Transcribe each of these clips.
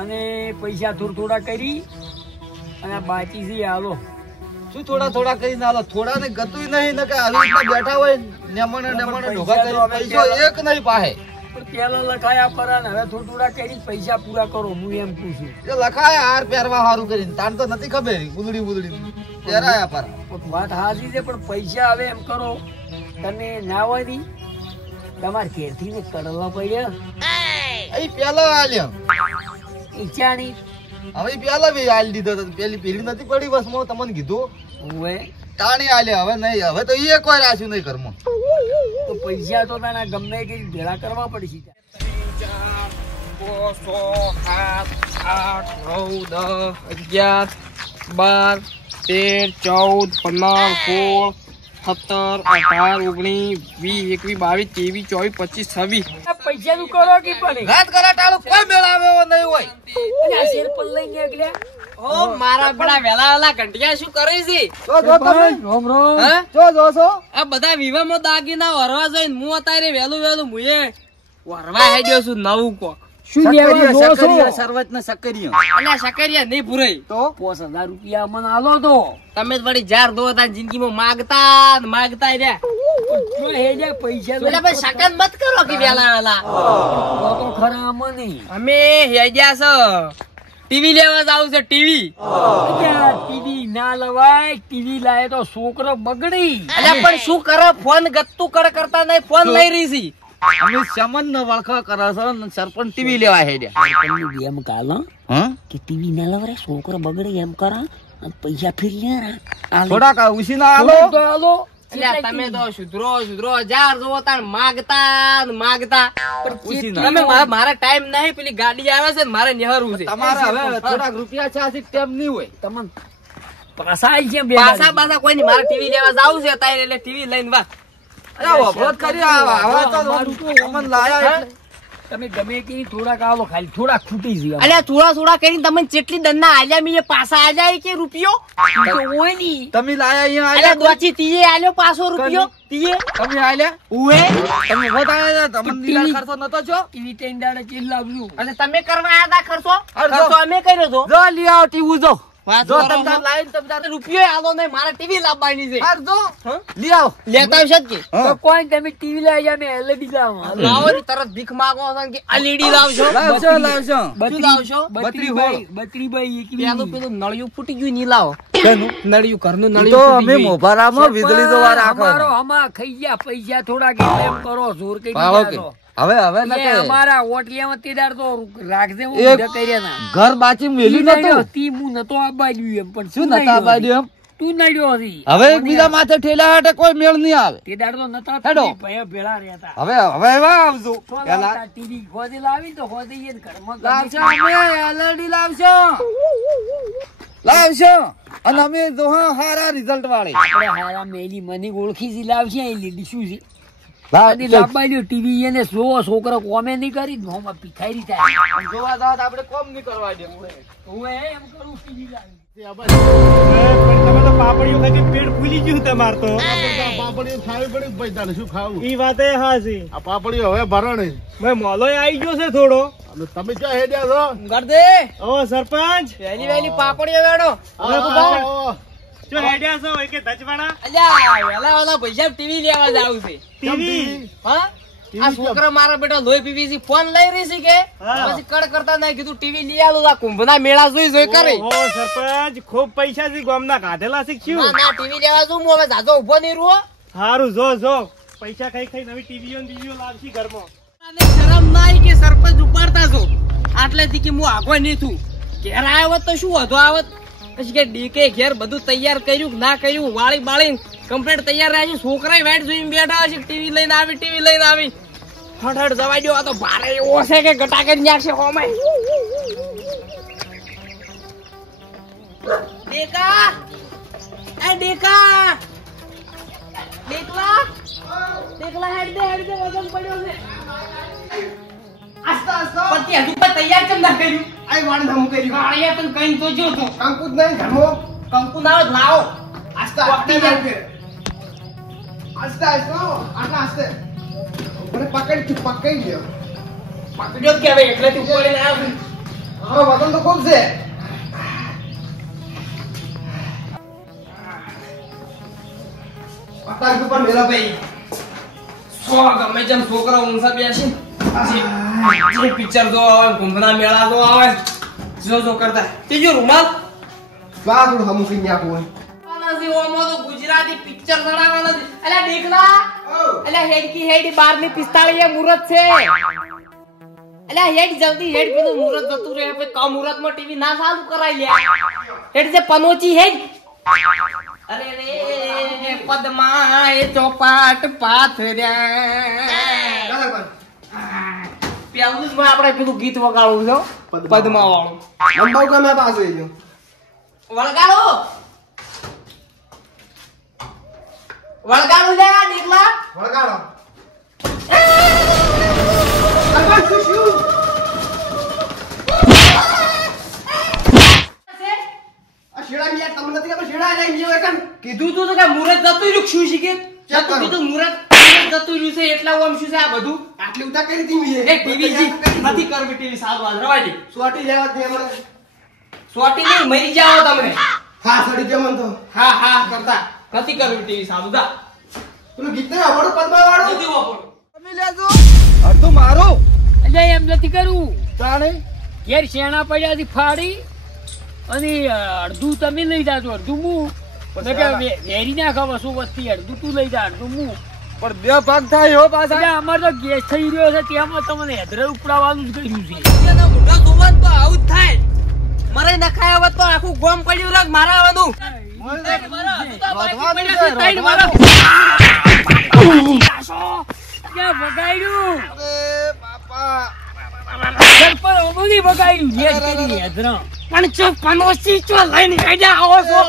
અને પૈસા થોડા કરી અને બાકી છે હાલો. શું થોડા કરીને હાલો? થોડા ને ગતું નહીં ને કે આવી રીતના બેઠા હોય નેમણે ઢોકા કરી પૈસો એક નહીં પાહે. પેલા લખાયા પરા હવે થોડા કરી પૈસા પૂરા કરો. હું એમ પૂછું એ લખાયા હાર પહેરવા સારું કરીને તાણ તો નથી ખબર ઉદડી પહેરાયા પર. વાત હાજી છે પણ પૈસા હવે એમ કરો તને ના હોય ની તમારે ઘેરથી ને કરવા પડ્યા. અહીં પેલો આલ્યો ઈચ્છાની હવે પેલા બી આલી દીધો તો પેલી નથી પડી બસ માં તમને કીધું હવે તાણી આલ્યા. હવે નહીં હવે તો એ કોઈ રાખ્યું નહીં ઘરમાં. તો પૈસા તો તને ગમે કે ભેળા કરવા પડશે. 5 6 7 8 9 10 11 12 13 14 15 16 17 18 19 20 21 22 23 24 25 26 પૈસા નું કરો કે પડે રાત કરા ટાળું કોઈ મેળાવે એવો નહીં હોય. શેર પર લઈ ગયા એટલે ઓ મારા બડા વેલા ઘંટિયા શું કરે છે? જો તમે રોમ રોમ હે જો છો આ બધા વિવામાં દાગીના વરવા જઈને હું અત્યારે વેલું મુએ વરવા હેડ્યો છું નવું કોક. શું લેવા જો છો? સરવત ને સકરીઓ અલ્યા સકરિયા નહીં ભૂરાઈ તો 5000 રૂપિયા મને આલો તો તમે જ વળી જાર દો તા જિંદગીમાં માગતા રહ્યા. જો હેડે પૈસા એટલે ભાઈ શકન મત કરો કે વેલા તો ખરા મને અમે હેડ્યા છો ટીવી લેવા જાવ છે. ટીવી ના લવાય. ટીવી લાય તો છોકરો બગડી. અલ્યા પણ શું કરે ફોન ગત્તું કરતા નહીં ફોન લઈ રહી છે. અમે સમન ન વળખા કરે છે ને સરપંચ ટીવી લેવા હેડ્યા. એમ કાલો હા કે ટીવી ના લવાય છોકરો બગડી એમ કરા પૈસા ફેરી થોડાક ઉસીના આલો આલો. અલ્યા તમે તો સુધરો જાર દો તાણ માગતા તમે મારા ટાઈમ નહીં. પેલી ગાડી આવે છે ને મારે નેહરવું છે. તમારે હવે થોડાક રૂપિયા છે ટેમ નહીં હોય. તમને પાસા છે પાસા કોઈ નહીં. મારે ટીવી લેવા જાવું છે તારે એટલે ટીવી લઈને વાત. અરે વફરત કરી હવે તો તમને લાયા એટલે તમે ગમે કે થોડાક આવો ખાલી થોડાક ખૂટી છે. અલ્યા થોડા કરીને તમે જેટલી દંડા આલ્યા મીએ પાસા આલ્યા કે રૂપિયો હોય ની તમે લાયા અહીંયા અલ્યા આલ્યા દોચી તીએ આલ્યો પાસો રૂપિયો તીએ તમે આલ્યા ઉએ તમે બતાયા તમને લીલા ખર્ચો નતો છો. ટીવી ટેન્ડાડે ચિલ્લાવ્યું અને તમે કરવા આયા તા ખર્ચો ખર્ચો અમે કર્યો તો. જો લી આવ ટીવી જો જો તમે લાઈન તમે રૂપિયો આલો નહીં. મારે ટીવી લાવવાની છે. હાર જો લી આવ લેતા આવશે જ કે તો કોઈ તમે ટીવી લઈ જા મે એલઈડી લાવવા લાવો ની તરત ભીખ માંગો છો કે એલઈડી લાવશો. લાવશો શું લાવશો? 32 બાય 21 પેલું નળિયું ફૂટી ગયું ની લાવો. નળિયું ઘરનું તો નળિયું અમે મોભારામાં વીજળી તો વાર રાખો. અમારો હમા ખાઈ ગયા પૈસા થોડા કે એમ કરો જોર કરી પાવો કે દીધા હવે ન તો. કે અમારા ઓટલીયામાં તેદાર તો રાખજે હું એક ઉધા કર્યા ના ઘર બાચી મેલી નતું તી હું નતો આબાડ્યું એમ પણ શું નતા પાડ્યું એમ. તું નડ્યો હતી હવે એકબીજા માથે ઠેલા હાટે કોઈ મેળ નહીં આવે. તેદાર તો નતા હેડો. ભયા ભેળા રહેતા હવે એવા આવજો પેલા ટીવી ખોદી લાવી તો ખોદી એ ઘરમાં લાવશો અમે એલઈડી લાવશો અને અમે જો હારા રિઝલ્ટ વાળી આપણે હારા મેલી મને ઓળખી જ લાવશે એ લીધી શું છે લાવ લાવવાનું ટીવી એને જોવો છોકરો કોમે નહીં કરી મોમાં પીખાઈ થાય જોવા જાવ આપણે કોમ નહીં કરવા દે. હું એમ કરું ટીવી લાવી તમે તો પાપડીઓ ખાઈ પેટ ફૂલી ગયું તમાર તો. પાપડીઓ ખાવી પડી ભાઈ તારે શું ખાવું? ઈ વાત એ હાચી. આ પાપડીઓ હવે ભરણ મેં મોલો આવી ગયો છે થોડો. અને તમે ક્યાં હેડ્યા છો? ગરદે ઓ સરપંચ વહેલી પાપડીઓ વેડો. આવો. જો હેડ્યા છો કે ધજવાડા અલ્યા વેલા પૈસા ટીવી લેવા જાવ છે. ટીવી હા આ છોકરા મારા બેટા લોહી પીવી છે ફોન લઈ રહી છે કે હા. પછી કડ કરતા નહીં કીધું ટીવી લઈ આલો આ કુંભના મેળા જોઈ કરે. ઓ સરપંચ ખૂબ પૈસા છે ગામના કાઢેલા છે ના ક્યું ના ટીવી લેવા જઉં હું હવે જાજો ઉભો નહીં રહો. હારું જો પૈસા ખાઈ નવી ટીવીઓ બીજીઓ લાવશી ઘરમાં. આને શરમ ના આવી કે સરપંચ ઉપાડતા છો આટલેથી કે હું આગો નહીં છું. ઘેર આવ્યો હોત તો શું હતો આવત પછી કે ડીકે ઘેર બધું તૈયાર કર્યું ના કર્યું વાળી બાળી કમ્પ્લીટ તૈયાર રહ્યા છે. છોકરા વેટ જોઈને બેઠા છે ટીવી લઈને આવી હટ જવા દો. આ તો ભારે એવો છે કે ગટા કરી નાખશે હોમે. ડેકા એ ડેકલા હેડ દે વજન પડ્યો છે. પતિ હજુ પણ તૈયાર કેમ ના કર્યું? આઈ વાણ ધમ કર્યું. ગાળિયા પણ કઈ તો જો તો કંકુ જ નહીં ધમો કંકુ ના હોય લાવો. આસ્તા આસ્તે મને પકડી લ્યો. પકડ્યો કે હવે એટલે તું ઉપર આવ્યો. મારો વજન તો ખૂબ છે. પતાક ઉપર મેલા ભાઈ. ગમે જેમ છોકરા ઊંઘા બેસી જે પિક્ચર જો આવે કુંભના મેળા જો આવે જો કરતા તે જો રૂમાલ બા થોડું હમું કઈ નાખવું ગુજરાતી પિક્ચર બનાવવાના છે. અલ્યા દેખલા અલ્યા હેડકી હેડ 12 ની 45 મુહૂર્ત છે. અલ્યા હેડ જલ્દી હેડ પેલું મુહૂર્ત જતું રહે પછી કા મુહૂર્ત માં ટીવી ના ચાલુ કરાઈ લે. હેડ જે પનોચી હેડ. અરે રે પદ્મા એ ચોપાટ પાથર્યા. પેલું જ આપણે પેલું ગીત વગાડવું છે પદ્મા વાળું. અંબાઉ ગમે પાછું એ જો વળગાડો વળગાડો લે દેખલા વળગાડો. આ શેડા મિયા તમને નથી ખબર શેડા લઈ ગયો એકન કીધું તું તો કે મુરત જતું રહ્યું શું શીખે ચેક કરો. કીધું મુરત જતું રહ્યું છે એટલા ઓમ શું છે આ બધું આટલી ઉતા કરી દી મીએ એ ટીવી જી નથી કરવી ટીવી સારું આજ રવાજી સોટી લેવા દે મને. સોટી નહીં મરી જાઓ તમે હા સડી દે મન તો. હા હા કરતા નથી કરવી ટીવી સારું જા પેલું ગીત નહીં આવડું પદ્મા વાળું નથી વાપરો તમે લેજો અડધું મારું એટલે એમ નથી કરવું તાણે ઘેર શેણા પડ્યાથી ફાડી અને અડધું તમે લઈ જાજો અડધું હું વેરી ના ખબર શું વસ્તી અડધું તું લઈ જા અડધું હું પણ બે ભાગ થાય હો પાછા. એટલે અમારે તો ગેસ થઈ રહ્યો છે તેમાં તમને હેદરે ઉપડાવવાનું જ કર્યું છે એના મોઢા જોવા તો આવું જ થાય મરે નખાય હવે તો આખું ગોમ પડ્યું રાખ મારા આવવાનું ક્યાં બગાડ્યું બાપા સરપંચ અમુની બગાડ્યું ગેસ કરી હેદરા પણ ચો પનોસી ચો લઈને કાઢ્યા આવો છો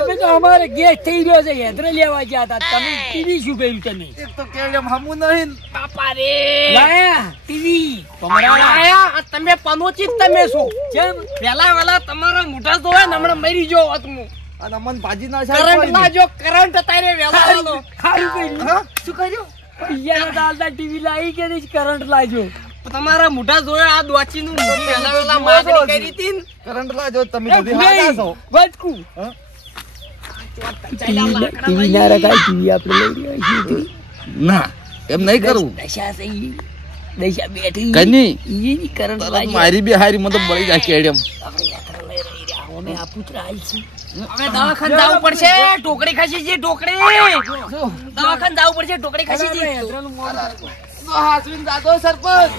અમે તો અમારે ગેસ થઈ રહ્યો છે હેદરે લેવા ગયા હતા તમે ટીવી શું કર્યું તમે એક તો કેમ હમું નહીં. બાપા રે લાયા ટીવી આયા તમે પનોચી જ તમે છો કેમ વેલા તમારા મોઢા જોવા ને હમણાં મરી જો હોત હું અને મન ભાજી ના કરંટ લાજો કરંટ તારે વેલા વાળો ખારું કર્યું હા? શું કર્યું પૈયાના દાલતા ટીવી લાવી કે નહીં કરંટ લાગ્યો તમારા મોઢા જોયા આ દોચી નું વેલા માગણી કરી હતી ને કરંટ લાજો તમે જલ્દી હાડા છો. બચકું ટીવી ના રખાય ટીવી આપણે લઈ રહ્યા ના એમ નહીં કરવું. દશા થઈ દશા બેઠી કની ઈ કરંટ લાગ્યો મારી બે હારી મતલબ બળી જાય કેડમ. આપણે યાત્રા લઈ રહી રહ્યા અમે આ પુત્ર આઈ છે હવે દવાખાને જવું પડશે ઢોકળી ખાસી છે ઢોકળી દવાખાને જવું પડશે ઢોકળી ખાસી છે યાત્રાનું મોઢું હાસવીન દાદો સરપંચ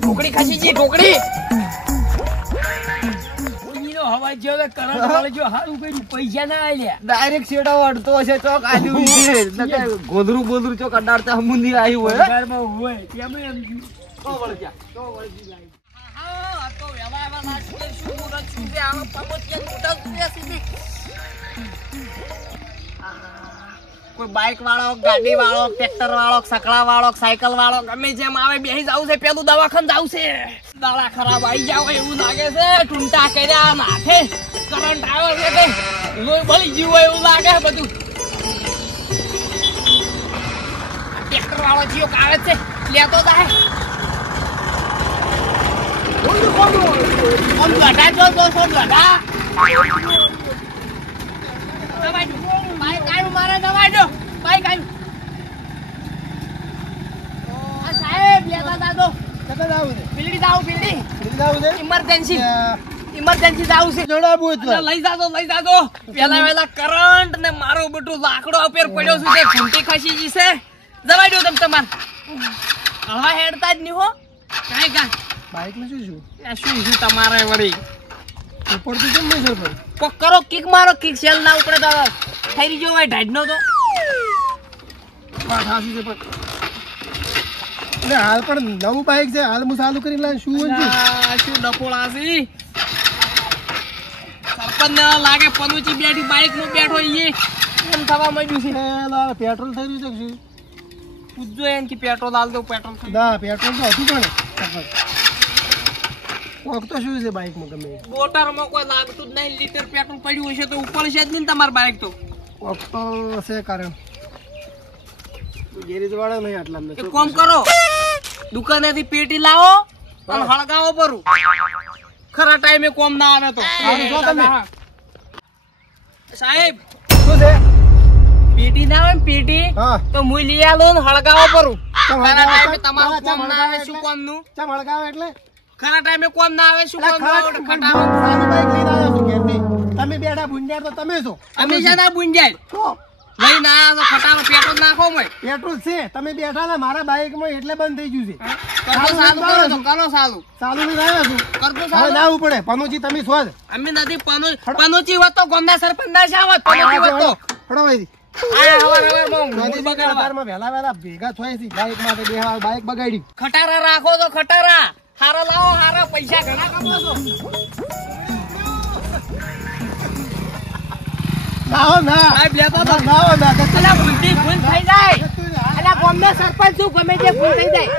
ઢોકળી ખાસી છે ઢોકળી ઈનો હવા જેવો કરંટ વાળો જો હારું કર્યું પૈસા ના આલ્યા ડાયરેક્ટ શેડો અડતો હશે ચોક આલ્યું છે નકે ગોદરું બોદરું ચોક અડાડતા હમુંદી આવ્યું હોય. પગારમાં હોય તેમ એમ હા તો વેલા વેલા લાગશે શું મુરત શું છે આનો પમોતિયા મોટા સુયા સીધી કોઈ બાઇક વાળો ગાડી વાળો ટ્રેક્ટર વાળો સકડા વાળો સાયકલ વાળો ગમે જેમ આવે બેસી જાવ છે પેલું દવાખાને જાવ છે દાડા ખરાબ આવી જાવ એવું લાગે છે ટૂંટા કર્યા માથે કરંટ આવે છે કે લોહી બળી ગયું હોય એવું લાગે બધું ટ્રેક્ટર વાળો જીઓ આવે છે લેતો જાય ઓમ ગઢા જો ઓમ ગઢા બાઈક આવ્યું મારે દવાડો બાઈક આવ્યું આ સાહેબ લેતા દાદો બિલ્ડી જાવ બિલ્ડી ઇમરજન્સી જાવ છે લઈ જાદો પેલા કરંટ ને મારો બધું લાકડો અપેર પડ્યો છે તે ઘૂંટી ખસી જશે દવાઈ દો તમે તમાર હવા હેડતા જ નહીં હો કાઈ કા બાઈક ને શું શું તમારે વળી ઉપરથી કેમ નહીં સરપંચ? કોક કરો કિક મારો કિક સેલ ના ઉપડે તો થઈ રહ્યો હોય ઢાઢ નો તો વાત હાચી છે પણ એટલે હાલ પણ નવું બાઈક છે હાલ હું ચાલુ કરી લાવ શું હોય શું ડફોળા છે સરપંચ ને લાગે પનુચી બેઠી બાઈક નું બેઠો ઈ એમ થવા માંડ્યું છે પેટ્રોલ થઈ રહ્યું છે શું પૂછજો એમ કે પેટ્રોલ હાલ દો પેટ્રોલ ના પેટ્રોલ તો હતું પણ કોક તો શું છે બાઈકમાં ગમે મોટરમાં કોઈ લાગતું જ નહીં લીટર પેટ્રોલ પડ્યું હશે તો ઉપર છે જ નહીં તમાર બાઈક તો કોક તો છે કારણ ગેરેજ વાળા નહીં આટલા એક કામ કરો દુકાનેથી પેટી લાવો અને હળગાવો ભરું ખરા ટાઈમે કોમ ના આવે તો સાહેબ શું છે પેટી ના આવે ને પેટી હા તો મુઈ લઈ આલો ને હળગાવો ભરું ચમ ખરા હળગાવો ટાઈમે એટલે? તમારું ચમ કોમ ના આવે હળગાવો શું એટલે? કોમનું ચમ હળગાવે એટલે ખરા ટાઈમે કોમ ના આવે શું કોમનું સારું ખટારો બાઈક લઈને આવ્યા છો ઘેરથી. તમે બેઠા ભૂંડ્યા તો તમે છો અમે શાના બુંજાય તો લઈને આયા તો ખટારો પેટો જ નાખો મોય પેટ્રોલ છે તમે બેઠા ને મારા બાઈકમાં એટલે બંધ થઈ ગયું છે કરતો સાલું કરો તો કરો સાલું ચાલુ લઈને આવ્યા છું કરતો હવે સાલું ના આવવું પડે પનોજી તમે છો જ અમે નથી પનોચી હોત તો ગામના સરપંચ ના શાવત પનોચી હોત તો હળો અહીંથી. આ હવાર હવારમાં મૂળ બગાડવા. સવારમાં વહેલા ભેગા થયા છે બાઈક માટે બે બાઈક બગાડી ખટારા રાખો તો ખટારા હારા લાવો હારા પૈસા ઘણા કમાશો ના ના સાહેબ લેતો તો ના ના અલા ભૂલ થઈ જાય અલા ગામના સરપંચ શું ગમે તે ભૂલ થઈ જાય